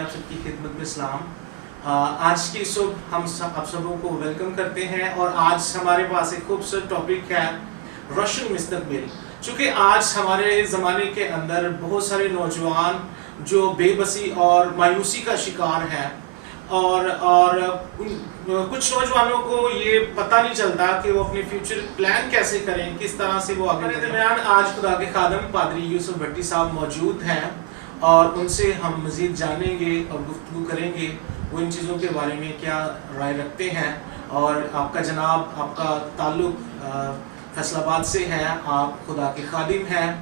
میں آپ سب کی خدمت میں سلام. آج کی صبح ہم آپ سبوں کو ویلکم کرتے ہیں اور آج ہمارے پاس ایک خوبصورت ٹاپک ہے روشن مستقبل. چونکہ آج ہمارے زمانے کے اندر بہت سارے نوجوان جو بے بسی اور مایوسی کا شکار ہیں اور کچھ نوجوانوں کو یہ پتہ نہیں چلتا کہ وہ اپنے فیوچر پلان کیسے کریں, کس طرح سے وہ آگے بڑھیں. درمیان آج خدا کے خادم پادری یوسف بھٹی صاحب موجود ہیں اور ان سے ہم مزید جانیں گے اور گفتگو کریں گے وہ ان چیزوں کے بارے میں کیا رائے رکھتے ہیں. اور آپ کا جناب, آپ کا تعلق فیصل آباد سے ہے, آپ خدا کے خادم ہیں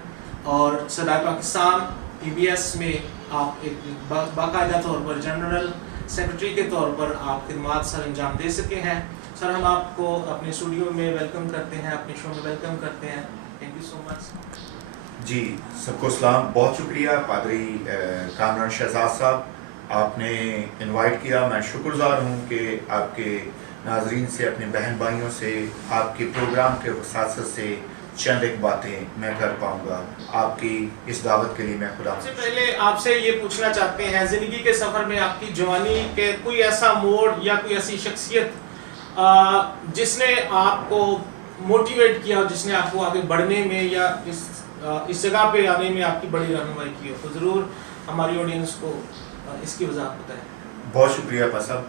اور صدائے پاکستان PBS میں آپ ایک باقاعدہ طور پر جنرل سیکرٹری کے طور پر آپ خدمات سر انجام دے سکے ہیں. سر, ہم آپ کو اپنے اسٹوڈیو میں ویلکم کرتے ہیں, اپنے شو میں ویلکم کرتے ہیں. تھینک یو سو مچ. جی, سب کو سلام. بہت شکریہ پادری کامران شہزاد صاحب, آپ نے انوائٹ کیا. میں شکر گزار ہوں کہ آپ کے ناظرین سے, اپنے بہن بھائیوں سے, آپ کے پروگرام کے وساطت سے چند ایک باتیں میں کر پاؤں گا. آپ کی اس دعوت کے لیے میں خدا. سب سے پہلے آپ سے یہ پوچھنا چاہتے ہیں, زندگی کے سفر میں آپ کی جوانی کے کوئی ایسا موڑ یا کوئی ایسی شخصیت جس نے آپ کو موٹیویٹ کیا, جس نے آپ کو آگے بڑھنے میں یا اس جگہ پہ آنے میں آپ کی بڑی رہنمائی کی ہو, تو ضرور ہماری آڈینس کو اس کی وضاحت بتائیں. بہت شکریہ صاحب,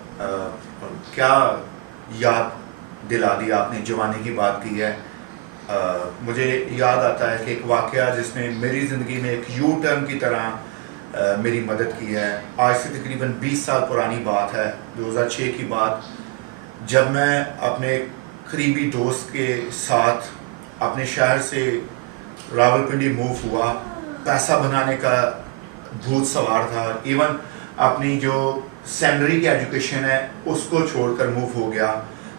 کیا یاد دلا دی آپ نے, جوانی کی بات کی ہے. مجھے یاد آتا ہے کہ ایک واقعہ جس نے میری زندگی میں ایک یو ٹرن کی طرح میری مدد کی ہے. آج سے تقریباً 20 سال پرانی بات ہے, 2006 کی بات, جب میں اپنے قریبی دوست کے ساتھ اپنے شہر سے راولپنڈی موو ہوا. پیسہ بنانے کا بھوت سوار تھا. ایون اپنی جو سیکنڈری کی ایجوکیشن ہے اس کو چھوڑ کر موو ہو گیا.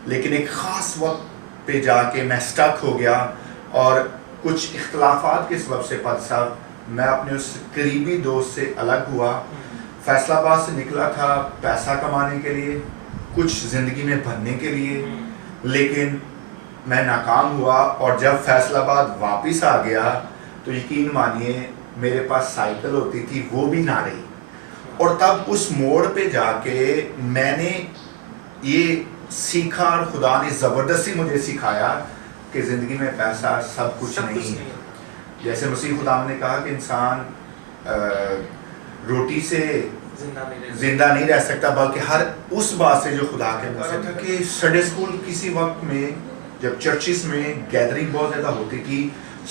لیکن ایک خاص وقت پہ جا کے میں سٹک ہو گیا اور کچھ اختلافات کے سبب سے صاحب میں اپنے اس قریبی دوست سے الگ ہوا. فیصل آباد سے نکلا تھا پیسہ کمانے کے لیے, کچھ زندگی میں بننے کے لیے, لیکن میں ناکام ہوا. اور جب فیصل آباد واپس آ گیا تو یقین مانیے میرے پاس سائیکل ہوتی تھی, وہ بھی نہ رہی. اور تب اس موڑ پہ جا کے میں نے یہ سیکھا اور خدا نے زبردستی مجھے سکھایا کہ زندگی میں پیسہ سب کچھ نہیں ہے. جیسے مسیح خدا نے کہا کہ انسان روٹی سے زندہ نہیں رہ سکتا, بلکہ ہر اس بات سے جو خدا کے منہ سے تھا. کہ سنڈے اسکول کسی وقت میں جب چرچز میں گیدرنگ بہت زیادہ ہوتی تھی,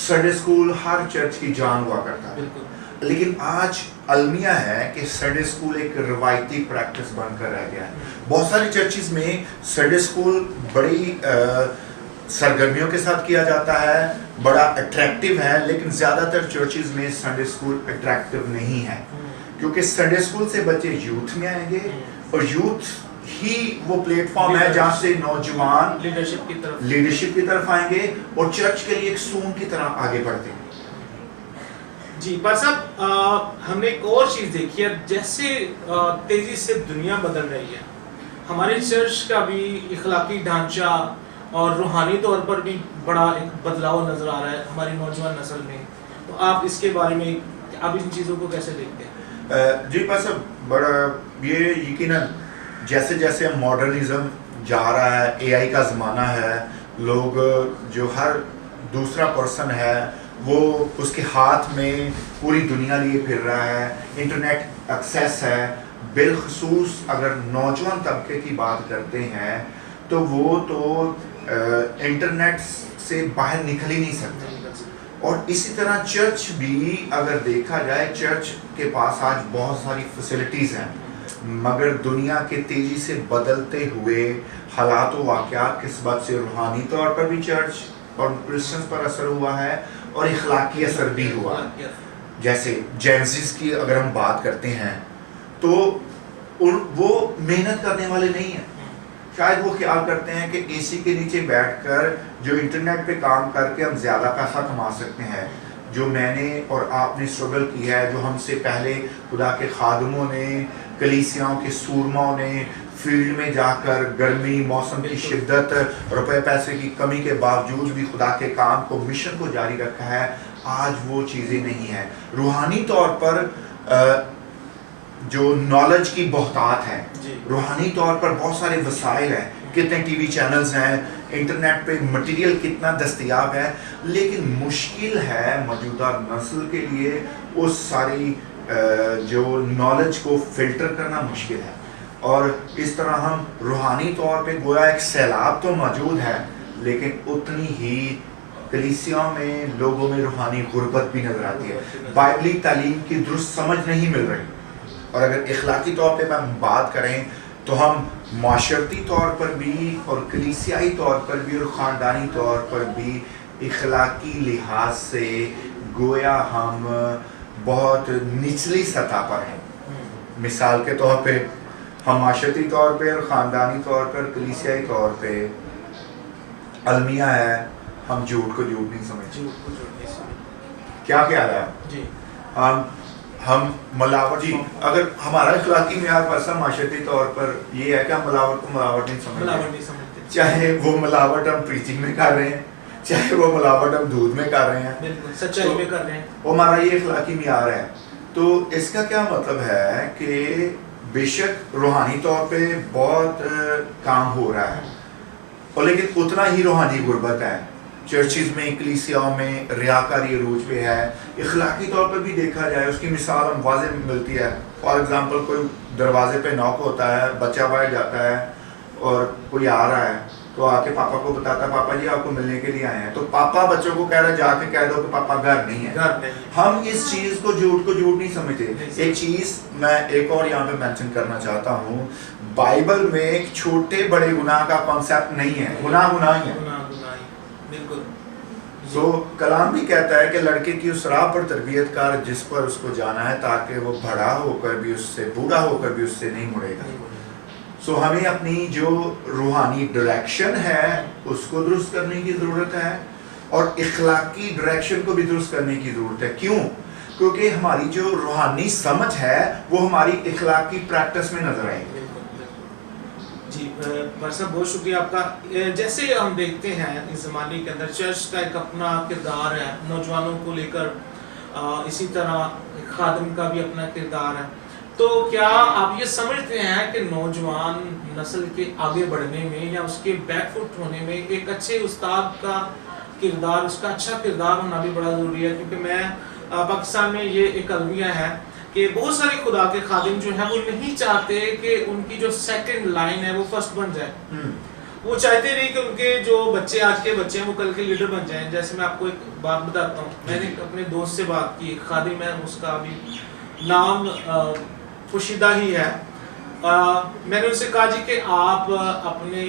سنڈے اسکول ہر چرچ کی جان ہوا کرتا ہے. لیکن آج المیہ ہے کہ سنڈے اسکول ایک روایتی پریکٹس بن کر رہ گیا ہے. بہت سارے چرچز میں سنڈے اسکول بڑی سرگرمیوں کے ساتھ کیا جاتا ہے, بڑا اٹریکٹیو ہے, لیکن زیادہ تر چرچز میں سنڈے اسکول اٹریکٹیو نہیں ہے, کیونکہ سنڈے اسکول سے بچے یوتھ میں آئیں گے اور یوتھ ہی وہ پلیٹ فارم ہے جہاں سے نوجوان لیڈرشپ کی طرف آئیں گے اور چرچ کے لیے ایک ستون کی طرح آگے بڑھتے ہیں. جی پر صاحب, ہم نے ایک اور چیز دیکھی ہے, جیسے تیزی سے دنیا بدل رہی ہے, ہمارے چرچ کا بھی اخلاقی ڈھانچہ اور روحانی طور پر بھی بڑا ایک بدلاؤ نظر آ رہا ہے ہماری نوجوان نسل میں. تو آپ اس کے بارے میں آپ ان چیزوں کو کیسے دیکھتے ہیں؟ جی صاحب, بڑا یہ یقیناً جیسے جیسے ماڈرنزم جا رہا ہے, AI کا زمانہ ہے, لوگ جو ہر دوسرا پرسن ہے وہ اس کے ہاتھ میں پوری دنیا لیے پھر رہا ہے, انٹرنیٹ ایکسیس ہے. بالخصوص اگر نوجوان طبقے کی بات کرتے ہیں تو وہ تو انٹرنیٹ سے باہر نکل ہی نہیں سکتے. اور اسی طرح چرچ بھی اگر دیکھا جائے, چرچ کے پاس آج بہت ساری فیسلٹیز ہیں, مگر دنیا کے تیزی سے بدلتے ہوئے حالات و واقعات کے سبب سے روحانی طور پر بھی چرچ اور کرسچنز پر اثر ہوا ہے اور اخلاقی اثر بھی ہوا. جیسے جینزیز کی اگر ہم بات کرتے ہیں تو وہ محنت کرنے والے نہیں ہیں. شاید وہ خیال کرتے ہیں کہ AC کے نیچے بیٹھ کر جو انٹرنیٹ پہ کام کر کے ہم زیادہ پیسہ کما سکتے ہیں. جو میں نے اور آپ نے اسٹرگل کی ہے, جو ہم سے پہلے خدا کے خادموں نے, کلیسیاؤں کے سورماؤں نے فیلڈ میں جا کر گرمی, موسم کی شدت, روپے پیسے کی کمی کے باوجود بھی خدا کے کام کو, مشن کو جاری رکھا ہے, آج وہ چیزیں نہیں ہیں. روحانی طور پر جو نالج کی بہتات ہے، جی روحانی طور پر بہت سارے وسائل ہیں، کتنے ٹی وی چینلز ہیں، انٹرنیٹ پہ مٹیریل کتنا دستیاب ہے، لیکن مشکل ہے موجودہ نسل کے لیے اس ساری جو نالج کو فلٹر کرنا مشکل ہے. اور اس طرح ہم روحانی طور پہ گویا ایک سیلاب تو موجود ہے، لیکن اتنی ہی کلیسیوں میں لوگوں میں روحانی غربت بھی نظر آتی ہے. بائبلی تعلیم کی درست سمجھ نہیں مل رہی. اور اگر اخلاقی طور پہ ہم بات کریں تو ہم معاشرتی طور پر بھی اور کلیسیائی طور پر بھی اور خاندانی طور پر بھی اخلاقی لحاظ سے گویا ہم بہت نچلی سطح پر ہیں. مثال کے طور پہ ہم معاشرتی طور پہ اور خاندانی طور پر کلیسیائی طور پہ المیہ ہے، ہم جھوٹ کو جھوٹ نہیں سمجھتے. کیا خیال ہے؟ جی ہم ملاوٹ، جی اگر ہمارا اخلاقی معیار پر معاشرتی طور پر یہ ہے کہ ہم ملاوٹ کو ملاوٹ نہیں سمجھتے، چاہے وہ ملاوٹ ہم پریچنگ میں کر رہے ہیں، چاہے وہ ملاوٹ ہم دودھ میں کر رہے ہیں، سچائی میں کر رہے ہیں، وہ ہمارا یہ اخلاقی معیار ہے. تو اس کا کیا مطلب ہے کہ بے شک روحانی طور پہ بہت کام ہو رہا ہے، اور لیکن اتنا ہی روحانی غربت ہے. چرچز میں، کلیسیاؤں میں ریاکاری عروج پہ ہے. اخلاقی طور پر بھی دیکھا جائے، اس کی مثال ہم واضح ملتی ہے. فار ایگزامپل کوئی دروازے پہ نوک ہوتا ہے، بچہ باہر جاتا ہے اور کوئی آ رہا ہے تو آ کے پاپا کو بتاتا ہے پاپا جی آپ کو ملنے کے لیے آئے ہیں، تو پاپا بچوں کو کہہ رہا ہے جا کے کہہ دو کہ پاپا گھر نہیں ہے. ہم اس چیز کو جھوٹ نہیں سمجھتے. ایک چیز میں ایک اور یہاں پہ مینشن کرنا چاہتا ہوں، بائبل میں ایک چھوٹے بڑے گناہ کا کانسیپٹ نہیں ہے. گناہ ہی ہے. بالکل. کلام بھی کہتا ہے کہ لڑکے کی اس راہ پر تربیت کر جس پر اس کو جانا ہے، تاکہ وہ بڑا ہو کر بھی اس سے، بوڑھا ہو کر بھی اس سے نہیں مڑے گا. ہمیں اپنی جو روحانی ڈائریکشن ہے اس کو درست کرنے کی ضرورت ہے، اور اخلاقی ڈائریکشن کو بھی درست کرنے کی ضرورت ہے. کیوں؟ کیونکہ ہماری جو روحانی سمجھ ہے وہ ہماری اخلاقی پریکٹس میں نظر آئے گی. جی بھائی صاحب بہت شکریہ آپ کا. جیسے ہم دیکھتے ہیں اس زمانے کے اندر چرچ کا ایک اپنا کردار ہے نوجوانوں کو لے کر، اسی طرح خادم کا بھی اپنا کردار ہے. تو کیا آپ یہ سمجھتے ہیں کہ نوجوان نسل کے آگے بڑھنے میں یا اس کے بیک فٹ ہونے میں ایک اچھے استاد کا کردار، اس کا اچھا کردار ہونا بھی بڑا ضروری ہے؟ کیونکہ میں پاکستان میں یہ ایک المیہ ہے کہ بہت سارے خدا کے خادم جو ہیں وہ نہیں چاہتے کہ ان کی جو سیکنڈ لائن ہے وہ فرسٹ بن جائے. وہ چاہتے نہیں کہ ان کے جو بچے آج کے بچے ہیں وہ کل کے لیڈر بن جائیں. جیسے میں آپ کو ایک بات بتاتا ہوں، میں نے اپنے دوست سے بات کی، خادم ہے، اس کا بھی نام پوشیدہ ہی ہے. میں نے ان سے کہا جی کہ آپ اپنے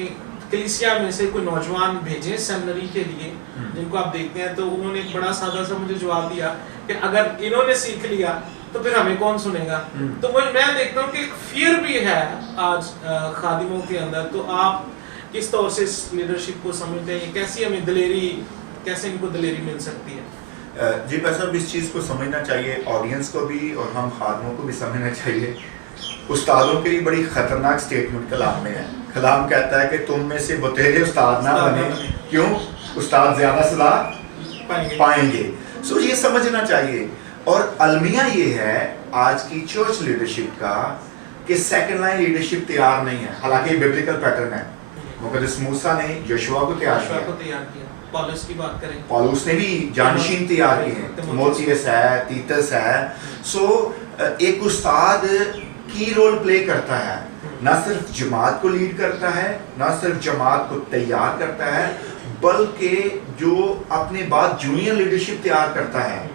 کلیسیا میں سے کوئی نوجوان بھیجیں سیمنری کے لیے جن کو آپ دیکھتے ہیں. تو انہوں نے ایک بڑا سادہ سا مجھے جواب دیا کہ اگر انہوں نے سیکھ لیا تو پھر ہمیں کون سنے گا. تو وہ میں دیکھتا ہوں کہ ایک فیئر بھی ہے آج خادموں کے اندر. تو آپ کس طور سے اس لیڈرشپ کو سمجھتے ہیں؟ کیسی ہمیں دلیری، کیسے ان کو دلیری مل سکتی ہے؟ جی بھائی صاحب اس چیز کو سمجھنا چاہیے، آڈینس کو بھی اور ہم خادموں کو بھی سمجھنا چاہیے. استادوں کے لیے بڑی خطرناک سٹیٹمنٹ کلام میں ہے. کلام کہتا ہے کہ تم میں سے بتیرے استاد نہ بنے، کیوں؟ استاد زیادہ صلاح پائیں گے. یہ سمجھنا چاہیے. اور المیہ یہ ہے آج کی چرچ لیڈرشپ کا کہ سیکنڈ لائن لیڈرشپ تیار نہیں ہے. حالانکہ یہ بیبلیکل پیٹرن ہے. مقدس موسیٰ نے یشوع کو تیار کیا، پالوس کی بات کریں، پالوس نے بھی جانشین تیار کیے ہیں، تیموتھیوس ہے، تیتس ہے. ایک استاد کی رول پلے کرتا ہے، نہ صرف جماعت کو لیڈ کرتا ہے، نہ صرف جماعت کو تیار کرتا ہے، بلکہ جو اپنے بعد جونیئر لیڈرشپ تیار کرتا ہے.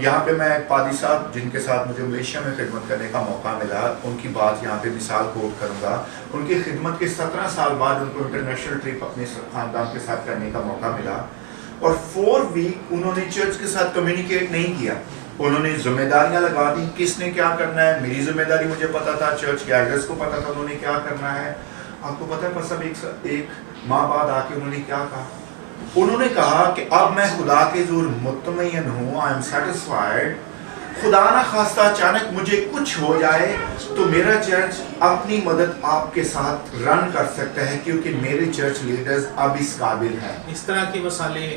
یہاں پہ میں پادری صاحب جن کے ساتھ مجھے ملیشیا میں خدمت کرنے کا موقع ملا، ان کی بات یہاں پہ مثال کوٹ کروں گا. ان کی خدمت کے 17 سال بعد ان کو انٹرنیشنل ٹرپ اپنے خاندان کے ساتھ کرنے کا موقع ملا، اور 4 ویک انہوں نے چرچ کے ساتھ کمیونیکیٹ نہیں کیا. انہوں نے ذمہ داریاں لگا دی، کس نے کیا کرنا ہے. میری ذمہ داری مجھے پتا تھا، چرچ کے ایلڈرز کو پتا تھا انہوں نے کیا کرنا ہے. آپ کو پتا ہے پر سب ایک ماہ بعد آ کے انہوں نے کیا کہا؟ انہوں نے کہا کہ اب میں خدا کے زور مطمئن ہوں، آئی ایم سیٹسفائیڈ. خدا نہ خواستہ اچانک مجھے کچھ ہو جائے تو میرا چرچ اپنی مدد آپ کے ساتھ رن کر سکتا ہے، کیونکہ میرے چرچ لیڈرز اب اس قابل ہیں. اس طرح کی مثالیں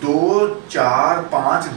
2, 4, 5,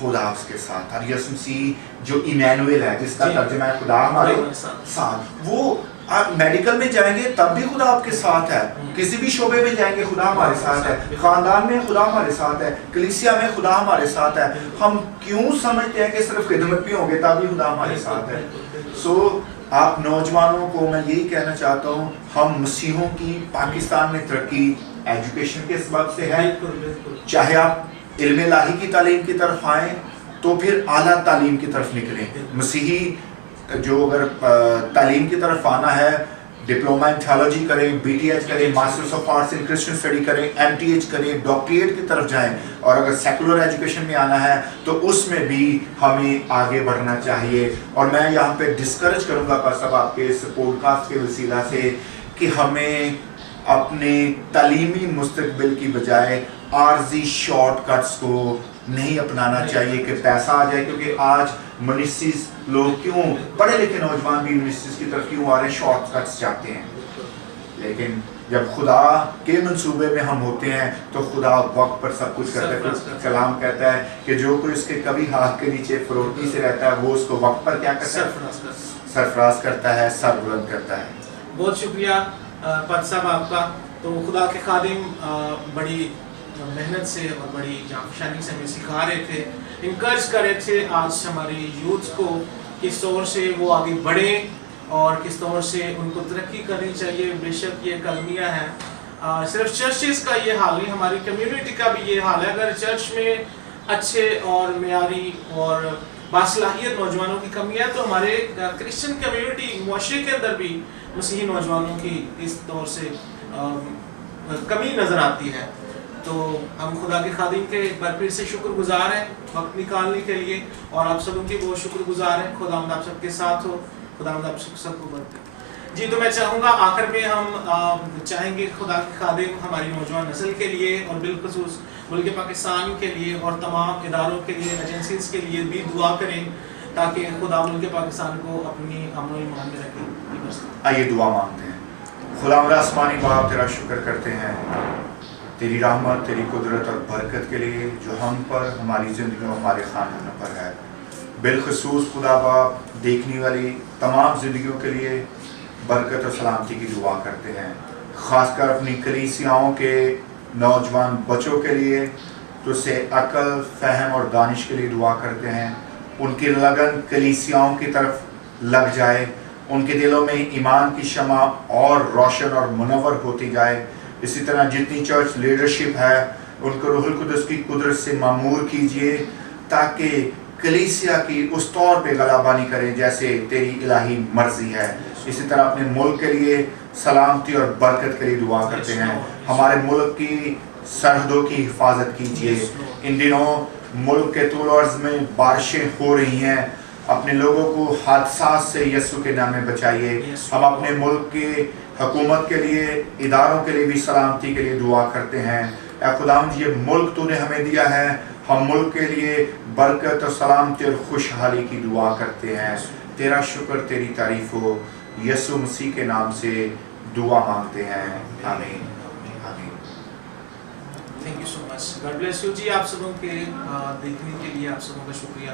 خدا اس کے ساتھ تھا. یسوع مسیح جو ایمینویل ہے جس کا ترجمہ ہے خدا ہمارے ساتھ, وہ آپ میڈیکل میں جائیں گے تب بھی خدا آپ کے ساتھ ہے, کسی بھی شعبے میں جائیں گے خدا ہمارے ساتھ ہے, خاندان میں خدا ہمارے ساتھ ہے, کلیسیا میں خدا ہمارے ساتھ ہے. ہم کیوں سمجھتے ہیں کہ صرف خدمت بھی ہوں گے تب بھی خدا ہمارے ساتھ ہے. سو آپ نوجوانوں کو میں یہی کہنا چاہتا ہوں, ہم مسیحوں کی پاکستان میں ترقی ایجوکیشن کے سبب سے ہے. چاہے آپ علم الہی کی تعلیم کی طرف آئیں تو پھر اعلیٰ تعلیم کی طرف نکلیں. مسیحی جو اگر تعلیم کی طرف آنا ہے, ڈپلومہ ان تھیولوجی کریں, بی ٹی ایچ کریں, masters of arts in Christian study کریں, ایم ٹی ایچ کریں, ڈاکٹریٹ کی طرف جائیں. اور اگر سیکولر ایجوکیشن میں آنا ہے تو اس میں بھی ہمیں آگے بڑھنا چاہیے. اور میں یہاں پہ ڈسکریج کروں گا سب آپ کے اس پوڈ کاسٹ کے وسیلہ سے کہ ہمیں اپنے تعلیمی مستقبل کی بجائے عارضی شارٹ کٹس کو نہیں اپنانا چاہیے کہ پیسہ آ جائے. کیونکہ آج منسٹریز لوگ کیوں, پڑھے لکھے نوجوان بھی منسٹریز کی طرف کیوں آ رہے ہیں, شارٹ کٹس چاہتے ہیں. لیکن جب خدا کے منصوبے میں ہم ہوتے ہیں تو خدا وقت پر سب کچھ کرتا ہے. کلام کہتا ہے کہ جو کوئی اس کے کبھی ہاتھ کے نیچے فروٹی سے رہتا ہے وہ اس کو وقت پر کیا کرتا ہے, سرفراز کرتا ہے, سر بلند کرتا ہے. بہت شکریہ پت صاحب آپ کا. تو خدا کے خادم بڑی محنت سے اور بڑی جانفشانی سے ہمیں سکھا رہے تھے, انکریج کر رہے تھے آج ہمارے یوتھ کو کس طور سے وہ آگے بڑھیں اور کس طور سے ان کو ترقی کرنی چاہیے. بے شک یہ کلمیہ ہے, صرف چرچز کا یہ حال نہیں, ہماری کمیونٹی کا بھی یہ حال ہے. اگر چرچ میں اچھے اور معیاری اور باصلاحیت نوجوانوں کی کمی ہے تو ہمارے کرسچن کمیونٹی معاشرے کے اندر بھی مسیحی نوجوانوں کی اس طور سے کمی نظر آتی ہے. تو ہم خدا کے خادم کے ایک بار پھر سے شکر گزار ہیں وقت نکالنے کے لیے, اور آپ سب ان کی بہت شکر گزار ہیں. خداوند آپ سب کے ساتھ ہو, خداوند آپ سب کو برکت. جی تو میں چاہوں گا آخر میں ہم چاہیں گے خدا کے خادم ہماری نوجوان نسل کے لیے اور بالخصوص ملک پاکستان کے لیے اور تمام اداروں کے لیے, ایجنسیز کے لیے بھی دعا کریں تاکہ خدا ملک پاکستان کو اپنی امن و ایمان میں رکھے. آئیے دعا مانگتے ہیں. خداوند آسمانی باپ تیرا شکر کرتے ہیں تیری رحمت, تیری قدرت اور برکت کے لیے جو ہم پر, ہماری زندگیوں, ہمارے خاندانوں پر ہے. بالخصوص خدا باپ دیکھنے والی تمام زندگیوں کے لیے برکت اور سلامتی کی دعا کرتے ہیں. خاص کر اپنی کلیسیاؤں کے نوجوان بچوں کے لیے تو سے عقل, فہم اور دانش کے لیے دعا کرتے ہیں. ان کی لگن کلیسیاؤں کی طرف لگ جائے, ان کے دلوں میں ایمان کی شمع اور روشن اور منور ہوتی جائے. اسی طرح جتنی چرچ لیڈرشپ ہے ان کو روح القدس کی قدرت سے معمور کیجئے تاکہ کلیسیا کی اس طور پہ غلبانی کریں جیسے تیری الہی مرضی ہے. اسی طرح اپنے ملک کے لیے سلامتی اور برکت کے لیے دعا کرتے ہیں. ہمارے ملک کی سرحدوں کی حفاظت کیجئے. ان دنوں ملک کے طول و عرض میں بارشیں ہو رہی ہیں, اپنے لوگوں کو حادثات سے یسوع کے نام میں بچائیے. ہم اپنے ملک کی حکومت کے لیے, اداروں کے لیے بھی سلامتی کے لیے دعا کرتے ہیں. اے خداوند یہ ملک تو نے ہمیں دیا ہے, ہم ملک کے لیے برکت اور سلامتی اور خوشحالی کی دعا کرتے ہیں. تیرا شکر, تیری تعریف ہو. یسوع مسیح کے نام سے دعا مانگتے ہیں, آمین. Thank you so much. God bless you جی. آپ سبوں کے دیکھنے کے لیے آپ سبوں کا شکریہ.